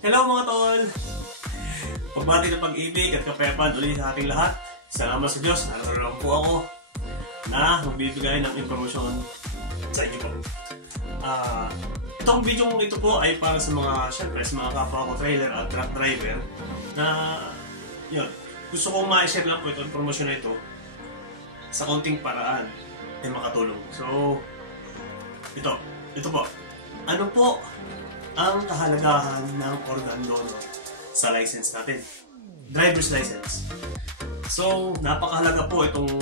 Hello mga tol! Pagbati ng pag-ibig at kapepan ulit sa ating lahat. Salamat sa Diyos, naroon po ako na magbibigay ng impormasyon sa inyo po. Itong video ito po ay para sa mga, syempre, sa mga kapwa ko trailer at truck driver na yun, gusto kong ma-share lang po itong impormasyon na ito sa konting paraan ay makatulong. So, ito po. Ano po ang kahalagahan ng organ donor sa license natin? Driver's license. So, napakahalaga po itong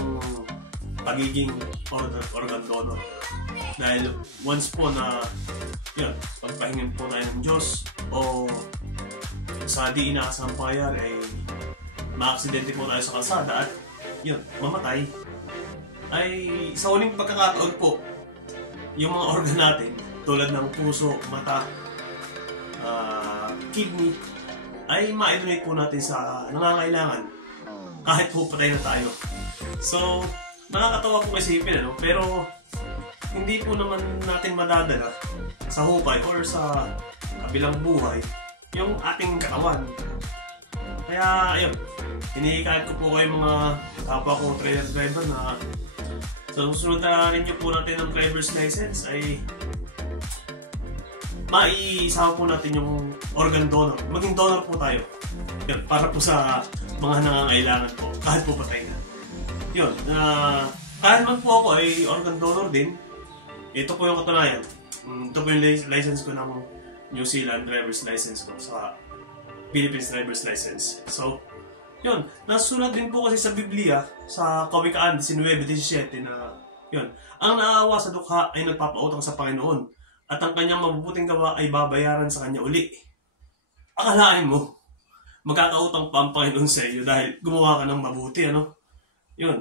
pagiging organ donor. Dahil once po na yun, pagpahingin po tayo ng Diyos o sa di inaasahang pangyayari ay ma-aksidente po tayo sa kalsada at yun, mamatay, ay sa huling pagkakataon po yung mga organ natin tulad ng puso, mata, kidney ay ma-donate po natin sa nangangailangan kahit po patay na tayo. So, nakakatawa po isipin, ano? Pero hindi po naman natin madadala sa hukay or sa kabilang buhay yung ating katawan. Kaya, ayun, hinihikayat ko po kayo mga kapwa ko trailer driver na sa susunod na rin po natin ng driver's license ay maisama po natin yung organ donor. Maging donor po tayo. Yun, para po sa mga nangangailangan po, kahit po patay na. Yun, kahit man po ako ay organ donor din, ito po yung katunayan. Ito po yung license ko ng New Zealand driver's license ko sa Philippines driver's license. So, yun, nasulat din po kasi sa Biblia, sa Kawikaan 19:17 na, yun, ang naawa sa dukha ay nagpapautang sa Panginoon at ang kanyang mabubuting gawa ay babayaran sa kanya uli. Akalain mo, magkakautang pa ang Panginoon sa iyo dahil gumawa ka ng mabuti, ano? Yun.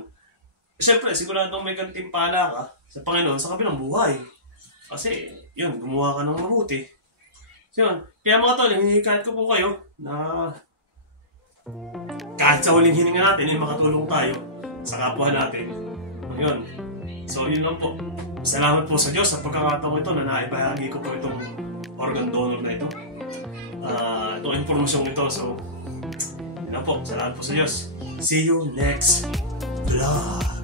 Siyempre, siguradong may gantimpala ka sa Panginoon sa kabilang buhay. Kasi, yun, gumawa ka ng mabuti. So, yun. Kaya mga tol, hinihikayat ko po kayo na kahit sa huling hininga natin, ay makatulong tayo sa kapwa natin. Yun. So, yun lang po. Salamat po sa Diyos sa pagkakataon ito na naibahagi ko po itong organ donor na ito. Itong impormasyong ito. So, yun lang po. Salamat po sa Diyos. See you next vlog.